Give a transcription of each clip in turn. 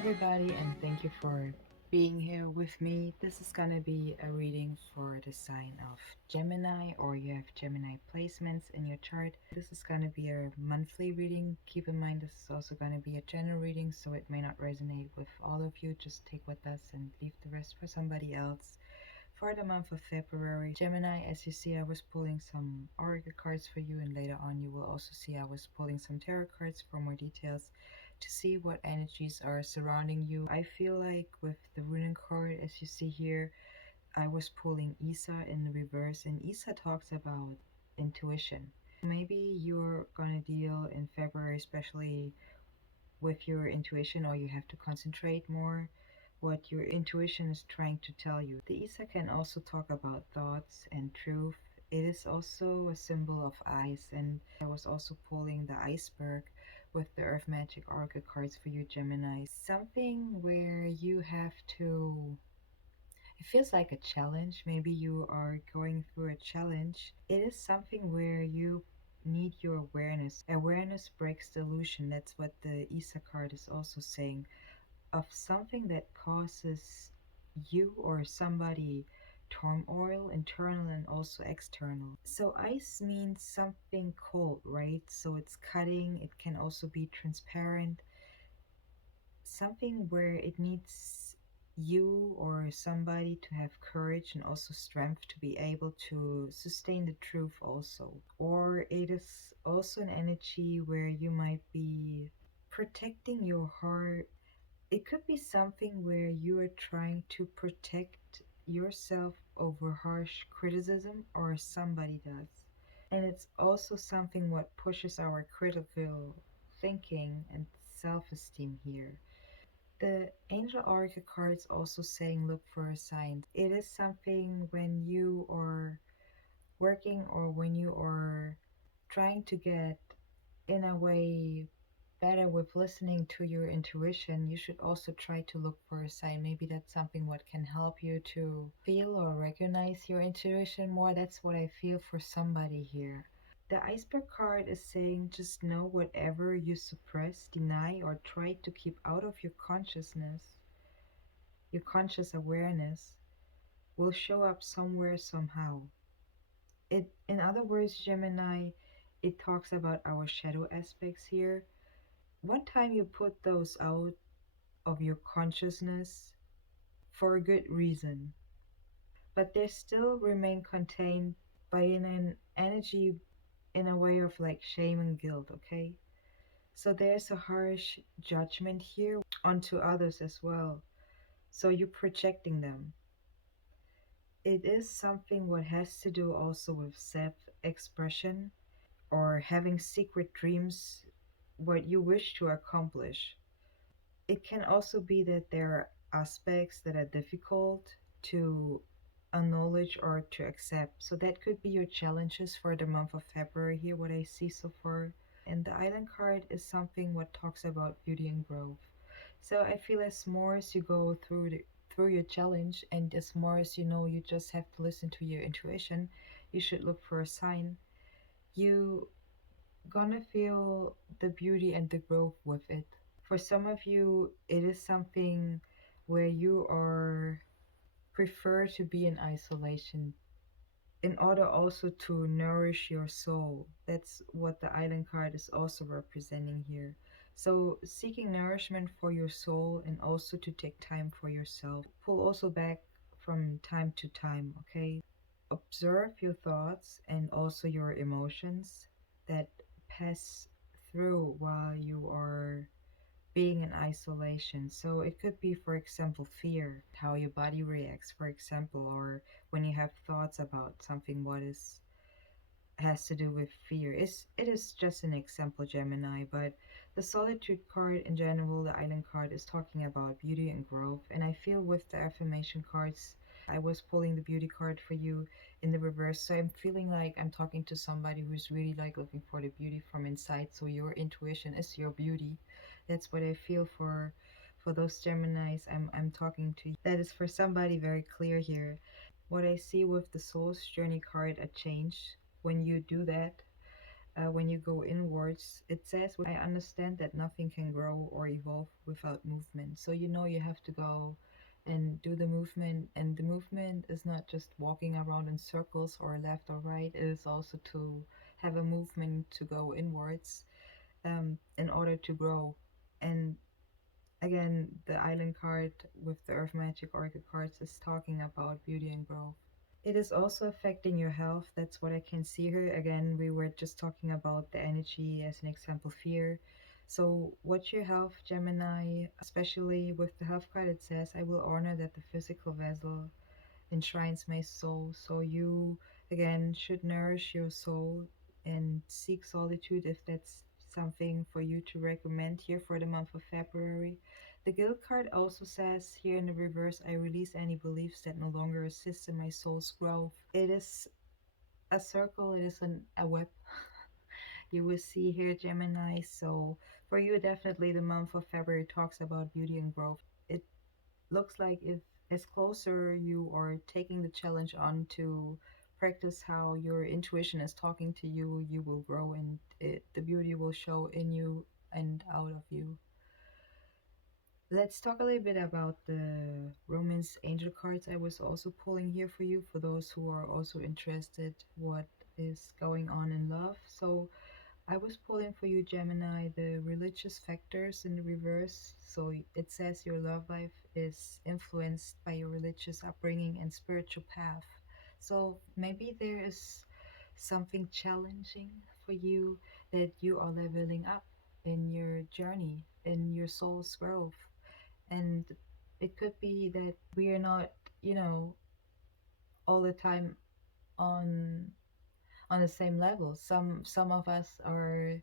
everybody, and thank you for being here with me. This is gonna be a reading for the sign of Gemini, or you have Gemini placements in your chart. This is gonna be a monthly reading. Keep in mind, this is also gonna be a general reading, so it may not resonate with all of you. Just take what does and leave the rest for somebody else. For the month of February, Gemini, as you see, I was pulling some oracle cards for you, and later on you will also see I was pulling some tarot cards for more details to see what energies are surrounding you. I feel like with the runic card, as you see here, I was pulling Isa in the reverse, and Isa talks about intuition. Maybe you're gonna deal in February, especially with your intuition, or you have to concentrate more what your intuition is trying to tell you. The Isa can also talk about thoughts and truth. It is also a symbol of ice, and I was also pulling the iceberg with the Earth Magic Oracle cards for you, Gemini. Something where you have to, it feels like a challenge. Maybe you are going through a challenge. It is something where you need your awareness. Awareness breaks the illusion. That's what the Isa card is also saying, of something that causes you or somebody turmoil, internal and also external. So ice means something cold, right? So it's cutting, it can also be transparent, something where it needs you or somebody to have courage and also strength to be able to sustain the truth also. Or it is also an energy where you might be protecting your heart. It could be something where you are trying to protect yourself over harsh criticism, or somebody does. And it's also something what pushes our critical thinking and self-esteem here. The angel oracle cards also saying look for a sign. It is something when you are working, or when you are trying to get in a way better with listening to your intuition, you should also try to look for a sign. Maybe that's something what can help you to feel or recognize your intuition more. That's what I feel for somebody here. The iceberg card is saying just know whatever you suppress, deny, or try to keep out of your consciousness, your conscious awareness, will show up somewhere somehow. In other words, Gemini, it talks about our shadow aspects here. One time you put those out of your consciousness for a good reason, but they still remain contained by an energy, in a way of like shame and guilt, okay? So there's a harsh judgment here onto others as well. So you're projecting them. It is something what has to do also with self-expression, or having secret dreams, what you wish to accomplish. It can also be that there are aspects that are difficult to acknowledge or to accept. So that could be your challenges for the month of February here, what I see so far. And the island card is something what talks about beauty and growth. So I feel as more as you go through your challenge, and as more as you know you just have to listen to your intuition, you should look for a sign. You gonna feel the beauty and the growth with it. For some of you, it is something where you are prefer to be in isolation in order also to nourish your soul. That's what the island card is also representing here. So seeking nourishment for your soul, and also to take time for yourself. Pull also back from time to time, okay? Observe your thoughts and also your emotions that pass through while you are being in isolation. So it could be, for example, fear, how your body reacts, for example, or when you have thoughts about something what is has to do with fear. It is just an example, Gemini, but the solitude card in general, the island card, is talking about beauty and growth. And I feel with the affirmation cards, I was pulling the beauty card for you in the reverse. So I'm feeling like I'm talking to somebody who's really like looking for the beauty from inside. So your intuition is your beauty. That's what I feel for those Geminis I'm talking to. That is for somebody very clear here. What I see with the Soul's Journey card, a change when you do that. when you go inwards. It says, I understand that nothing can grow or evolve without movement. So you know you have to go and do the movement, and the movement is not just walking around in circles or left or right. It is also to have a movement to go inwards in order to grow. And again, the island card with the Earth Magic Oracle cards is talking about beauty and growth. It is also affecting your health. That's what I can see here. Again, we were just talking about the energy as an example, fear. So, what's your health, Gemini? Especially with the health card, it says, I will honor that the physical vessel enshrines my soul. So you again should nourish your soul and seek solitude if that's something for you to recommend here for the month of February. The guild card also says here in the reverse, I release any beliefs that no longer assist in my soul's growth. It is a circle, it is a web. You will see here, Gemini. So for you, definitely the month of February talks about beauty and growth. It looks like if as closer you are taking the challenge on to practice how your intuition is talking to you, you will grow, and the beauty will show in you and out of you. Let's talk a little bit about the Romance Angel cards I was also pulling here for you, for those who are also interested what is going on in love. So I was pulling for you, Gemini, the religious factors in the reverse. So it says your love life is influenced by your religious upbringing and spiritual path. So maybe there is something challenging for you, that you are leveling up in your journey, in your soul's growth. And it could be that we are not, you know, all the time on on the same level. Some of us are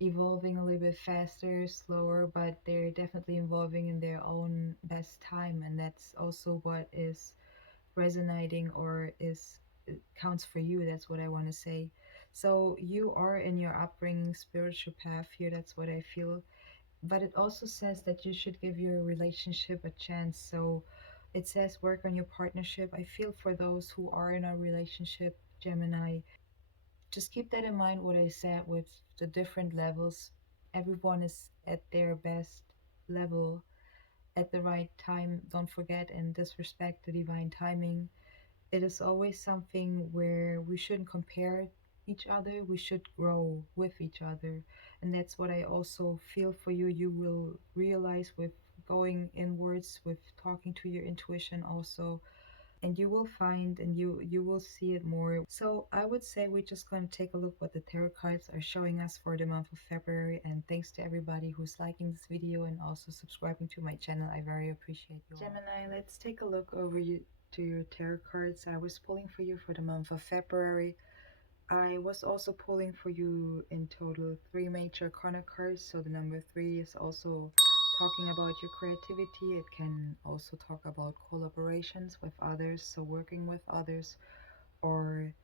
evolving a little bit faster, slower, but they're definitely evolving in their own best time, and that's also what is resonating or is counts for you. That's what I want to say. So you are in your upbringing spiritual path here. That's what I feel. But it also says that you should give your relationship a chance. So it says work on your partnership. I feel for those who are in a relationship, Gemini, just keep that in mind what I said with the different levels. Everyone is at their best level at the right time. Don't forget and disrespect the divine timing. It is always something where we shouldn't compare each other, we should grow with each other. And that's what I also feel for you. You will realize with going inwards, with talking to your intuition also, and you will find and you will see it more. So I would say we're just going to take a look what the tarot cards are showing us for the month of February. And thanks to everybody who's liking this video and also subscribing to my channel. I very appreciate you all. Gemini, let's take a look over you to your tarot cards I was pulling for you for the month of February. I was also pulling for you in total 3 major corner cards. So the number 3 is also talking about your creativity. It can also talk about collaborations with others, so working with others, or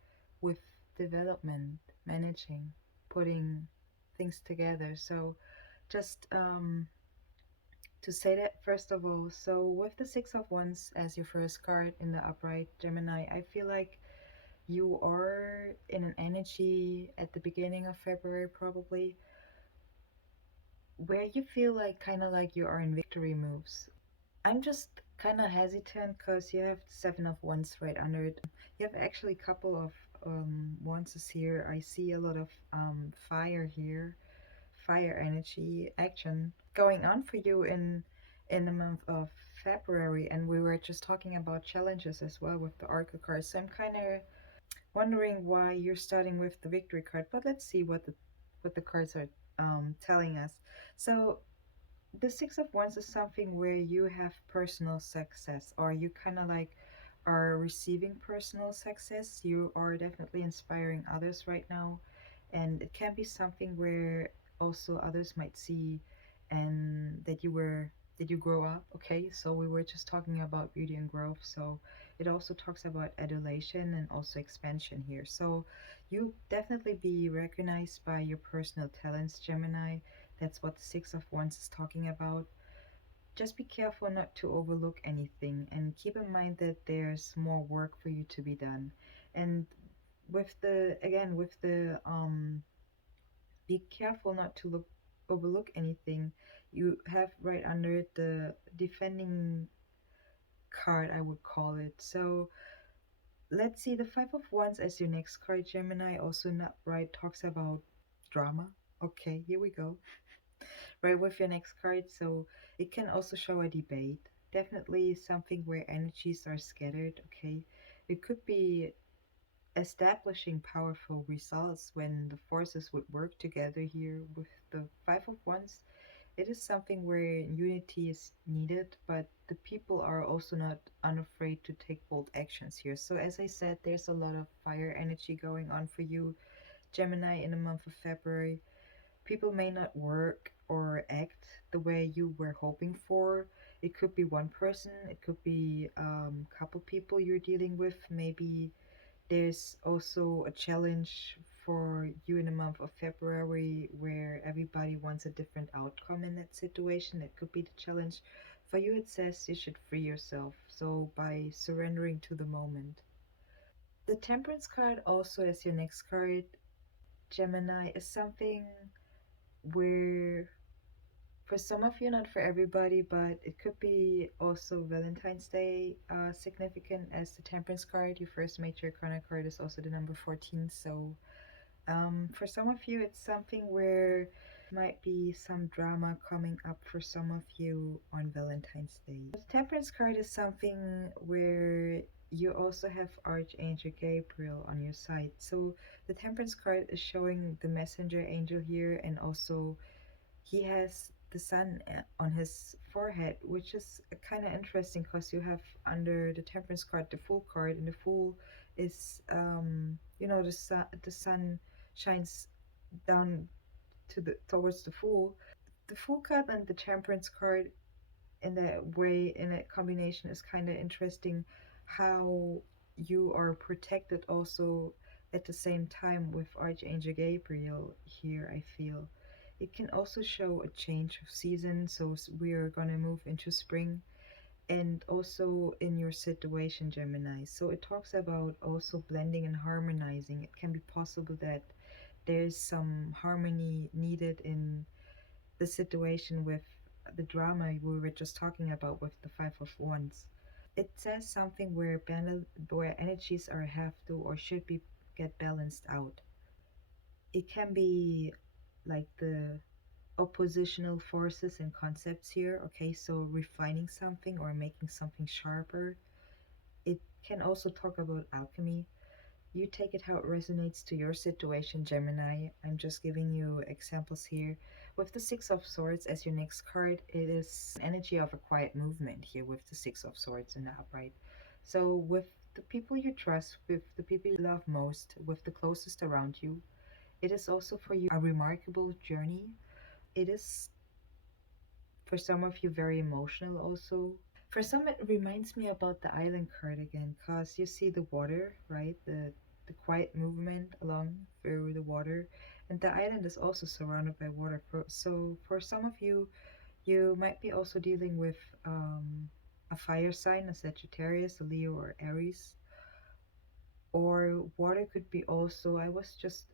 with development, managing, putting things together. So just to say that first of all, so with the Six of Wands as your first card in the upright, Gemini, I feel like you are in an energy at the beginning of February probably where you feel like kind of like you are in victory moves. I'm just kind of hesitant because you have the Seven of Wands right under it. You have actually a couple of wands here. I see a lot of fire here, fire energy action going on for you in the month of February. And we were just talking about challenges as well with the Oracle cards. So I'm kind of wondering why you're starting with the victory card, but let's see what the cards are telling us. So the Six of Wands is something where you have personal success, or you kind of like are receiving personal success. You are definitely inspiring others right now, and it can be something where also others might see and that you grow up. Okay, so we were just talking about beauty and growth, so it also talks about adulation and also expansion here. So you definitely be recognized by your personal talents, Gemini. That's what the Six of Wands is talking about. Just be careful not to overlook anything, and keep in mind that there's more work for you to be done. And with the again with the Be careful not to look overlook anything. You have right under it the defending card, I would call it. So let's see, the Five of Wands as your next card, Gemini, also not right, talks about drama. Okay, here we go. Right with your next card. So it can also show a debate. Definitely something where energies are scattered. Okay, it could be establishing powerful results when the forces would work together here with the Five of Wands. It is something where unity is needed, but the people are also not unafraid to take bold actions here. So, as I said, there's a lot of fire energy going on for you, Gemini, in the month of February. People may not work or act the way you were hoping for. It could be one person, it could be a couple people you're dealing with. Maybe there's also a challenge for you in the month of February where everybody wants a different outcome in that situation. It could be the challenge. For you, it says you should free yourself. So, by surrendering to the moment. The Temperance card, also as your next card, Gemini, is something where for some of you, not for everybody, but it could be also Valentine's Day significant as the Temperance card. Your first major arcana card is also the number 14. So for some of you, it's something where might be some drama coming up for some of you on Valentine's Day. The Temperance card is something where you also have Archangel Gabriel on your side. So the Temperance card is showing the messenger angel here, and also he has the sun on his forehead, which is kind of interesting because you have under the Temperance card the Fool card, and the Fool is the sun shines down to the towards the Fool. The Fool card and the Temperance card in that way, in that combination, is kind of interesting. How you are protected also at the same time with Archangel Gabriel here, I feel. It can also show a change of season, so we are gonna move into spring, and also in your situation, Gemini. So it talks about also blending and harmonizing. It can be possible that there's some harmony needed in the situation with the drama we were just talking about with the Five of Wands. It says something where energies are have to or should be get balanced out. It can be like the oppositional forces and concepts here. Okay, so refining something or making something sharper. It can also talk about alchemy. You take it how it resonates to your situation, Gemini. I'm just giving you examples here. With the Six of Swords as your next card, it is energy of a quiet movement here with the Six of Swords in the upright. So with the people you trust, with the people you love most, with the closest around you, it is also for you a remarkable journey. It is for some of you very emotional also. For some, it reminds me about the island card again, because you see the water, right? The quiet movement along through the water, and the island is also surrounded by water. So for some of you, you might be also dealing with a fire sign, a Sagittarius, a Leo, or Aries, or water could be also. I was just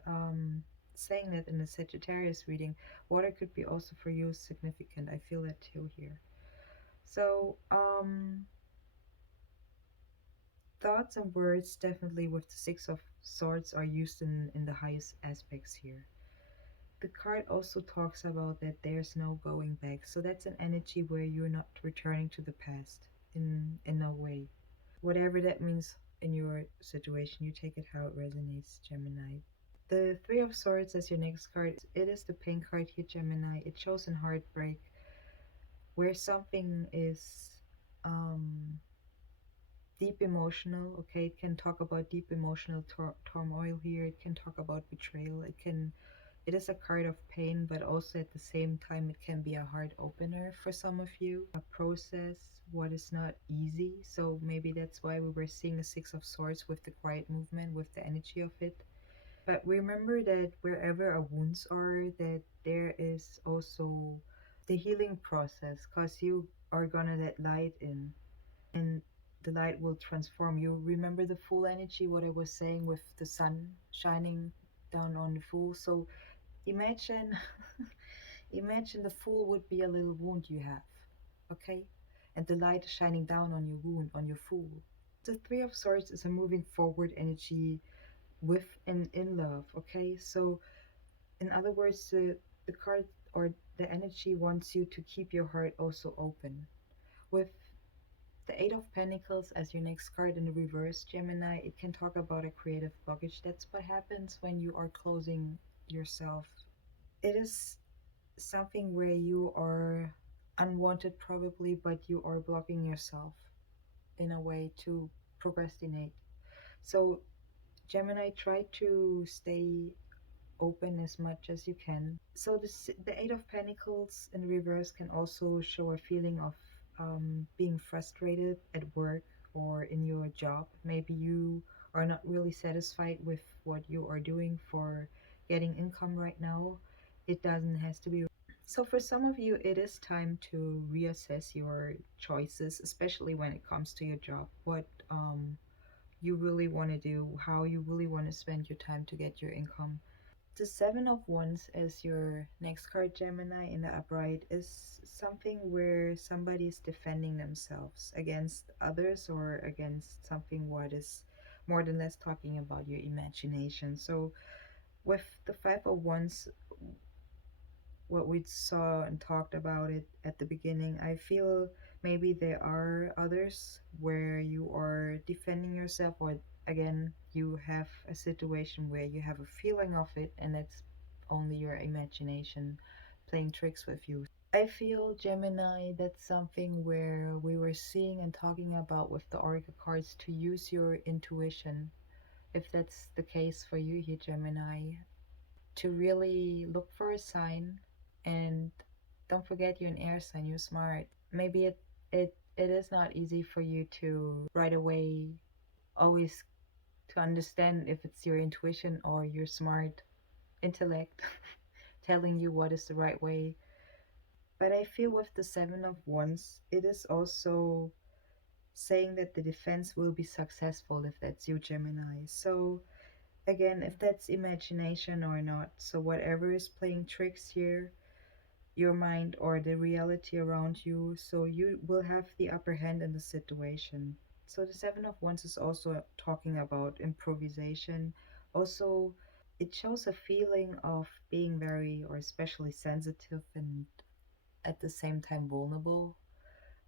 saying that in the Sagittarius reading, water could be also for you significant. I feel that too here. So, thoughts and words definitely with the Six of Swords are used in the highest aspects here. The card also talks about that there's no going back. So that's an energy where you're not returning to the past in no way. Whatever that means in your situation, you take it how it resonates, Gemini. The Three of Swords as your next card, it is the pain card here, Gemini. It shows in heartbreak where something is um deep emotional. Okay, it can talk about deep emotional turmoil here. It can talk about betrayal. It is a card of pain, but also at the same time it can be a heart opener for some of you, a process what is not easy. So maybe that's why we were seeing a Six of Swords with the quiet movement, with the energy of it. But remember that wherever our wounds are, that there is also the healing process, because you are gonna let light in, and the light will transform you. Remember the full energy, what I was saying with the sun shining down on the Fool. So Imagine, imagine the Fool would be a little wound you have, okay? And the light is shining down on your wound, on your Fool. The Three of Swords is a moving forward energy with and in love, okay? So, in other words, the card or the energy wants you to keep your heart also open. With the Eight of Pentacles as your next card in the reverse, Gemini, it can talk about a creative blockage. That's what happens when you are closing yourself. It is something where you are unwanted, probably, but you are blocking yourself in a way to procrastinate. So, Gemini, try to stay open as much as you can. So the Eight of Pentacles in reverse can also show a feeling of being frustrated at work or in your job. Maybe you are not really satisfied with what you are doing for getting income right now. It doesn't has to be. So for some of you, it is time to reassess your choices, especially when it comes to your job. What you really want to do, how you really want to spend your time to get your income. The Seven of Wands as your next card, Gemini, in the upright is something where somebody is defending themselves against others or against something what is more than less talking about your imagination. So with the Five of Wands, what we saw and talked about it at the beginning, I feel maybe there are others where you are defending yourself, or again, you have a situation where you have a feeling of it and it's only your imagination playing tricks with you. I feel, Gemini, that's something where we were seeing and talking about with the Oracle cards to use your intuition. If that's the case for you here, Gemini, to really look for a sign. And don't forget, you're an air sign, you're smart. Maybe it is not easy for you to right away always to understand if it's your intuition or your smart intellect telling you what is the right way. But I feel with the Seven of Wands, it is also saying that the defense will be successful if that's you, Gemini. So again, if that's imagination or not, so whatever is playing tricks here, your mind or the reality around you, so you will have the upper hand in the situation. So the Seven of Wands is also talking about improvisation. Also, it shows a feeling of being very or especially sensitive and at the same time vulnerable.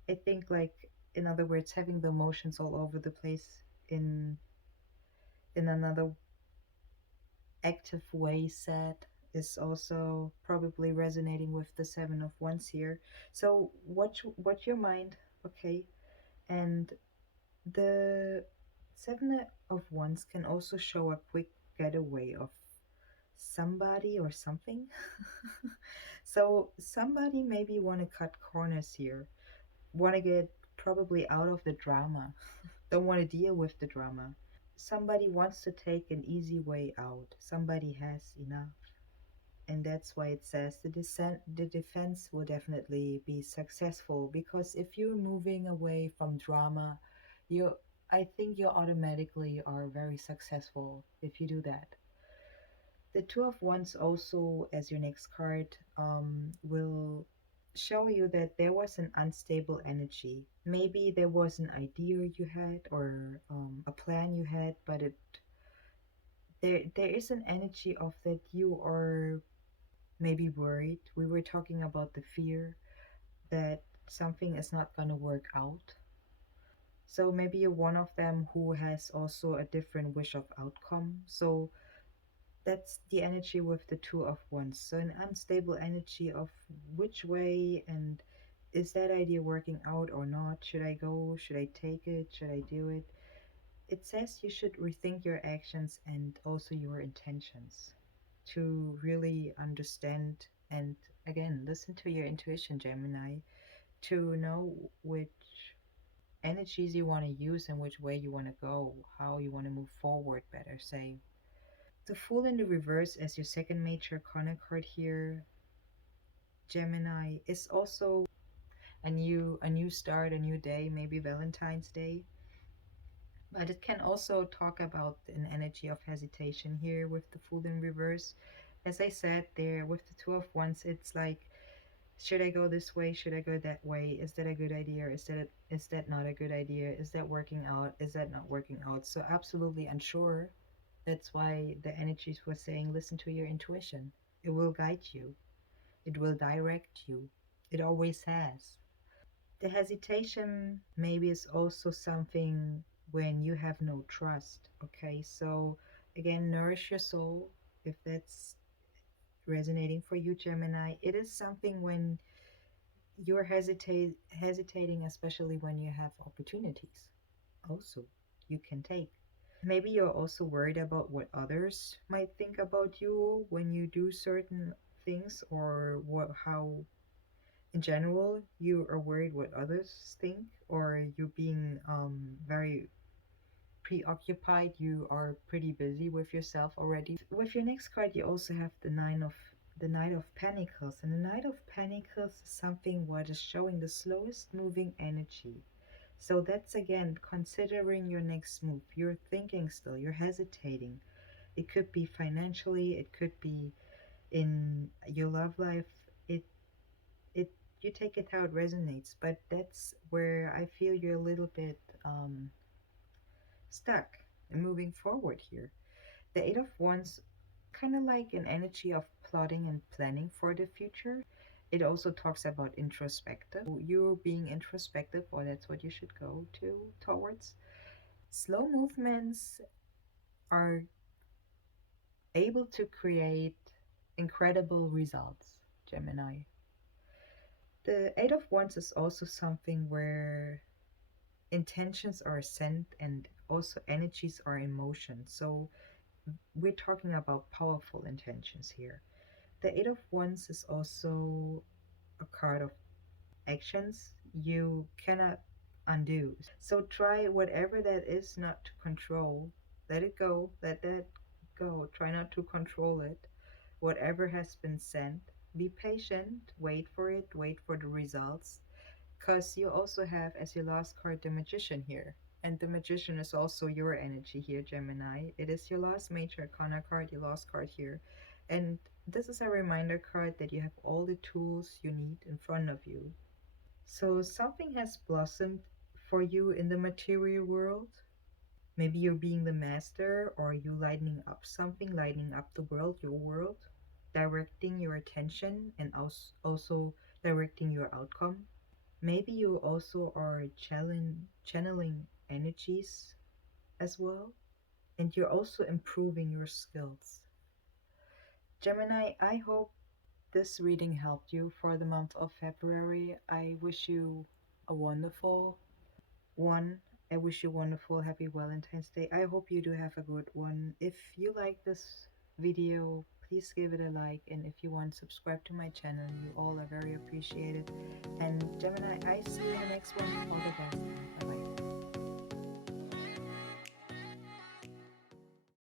I think, like, in other words, having the emotions all over the place in another active way said is also probably resonating with the Seven of Wands here. So watch your mind, okay? And the Seven of Wands can also show a quick getaway of somebody or something. So somebody maybe want to cut corners here, want to get probably out of the drama, don't want to deal with the drama. Somebody wants to take an easy way out. Somebody has enough. And that's why it says the defense will definitely be successful, because if you're moving away from drama, you I think you automatically are very successful if you do that. The Two of Wands also as your next card will show you that there was an unstable energy. Maybe there was an idea you had or a plan you had, but there is an energy of that you are maybe worried. We were talking about the fear that something is not going to work out. So maybe you're one of them who has also a different wish of outcome. So that's the energy with the Two of Wands. So an unstable energy of which way and is that idea working out or not? Should I go? Should I take it? Should I do it? It says you should rethink your actions and also your intentions to really understand and again listen to your intuition, Gemini, to know which energies you want to use and which way you want to go, how you want to move forward, better say. The Fool in the reverse as your second major arcana card here, Gemini, is also a new start, a new day, maybe Valentine's Day. But it can also talk about an energy of hesitation here with the Fool in reverse. As I said there with the Two of Wands, it's like, should I go this way? Should I go that way? Is that a good idea? Is that not a good idea? Is that working out? Is that not working out? So absolutely unsure. That's why the energies were saying listen to your intuition. It will guide you. It will direct you. It always has. The hesitation maybe is also something when you have no trust. Okay, so again, nourish your soul if that's resonating for you, Gemini. It is something when you're hesitating, especially when you have opportunities. Also, you can take. Maybe you're also worried about what others might think about you when you do certain things, or what how in general you are worried what others think, or you're being very preoccupied, you are pretty busy with yourself already. With your next card, you also have the Knight of Pentacles, and the Knight of Pentacles is something what is showing the slowest moving energy. So that's again considering your next move. You're thinking still, you're hesitating. It could be financially, it could be in your love life. It you take it how it resonates, but that's where I feel you're a little bit stuck and moving forward here. The Eight of Wands, kind of like an energy of plotting and planning for the future. It also talks about introspective. You being introspective, or that's what you should go to towards. Slow movements are able to create incredible results, Gemini. The Eight of Wands is also something where intentions are sent and also energies are in motion. So we're talking about powerful intentions here. The Eight of Wands is also a card of actions you cannot undo. So try whatever that is not to control. Let it go. Let that go. Try not to control it. Whatever has been sent, be patient. Wait for it. Wait for the results. Because you also have as your last card the Magician here. And the Magician is also your energy here, Gemini. It is your last major arcana card, your last card here. And this is a reminder card that you have all the tools you need in front of you. So something has blossomed for you in the material world. Maybe you're being the master, or you lightening up something, lightening up the world, your world, directing your attention, and also directing your outcome. Maybe you also are channeling energies as well, and you're also improving your skills. Gemini, I hope this reading helped you for the month of February. I wish you a wonderful one. I wish you a wonderful, happy Valentine's Day. I hope you do have a good one. If you like this video, please give it a like, and if you want, subscribe to my channel. You all are very appreciated. And Gemini, I see you in the next one. All the best. Bye bye.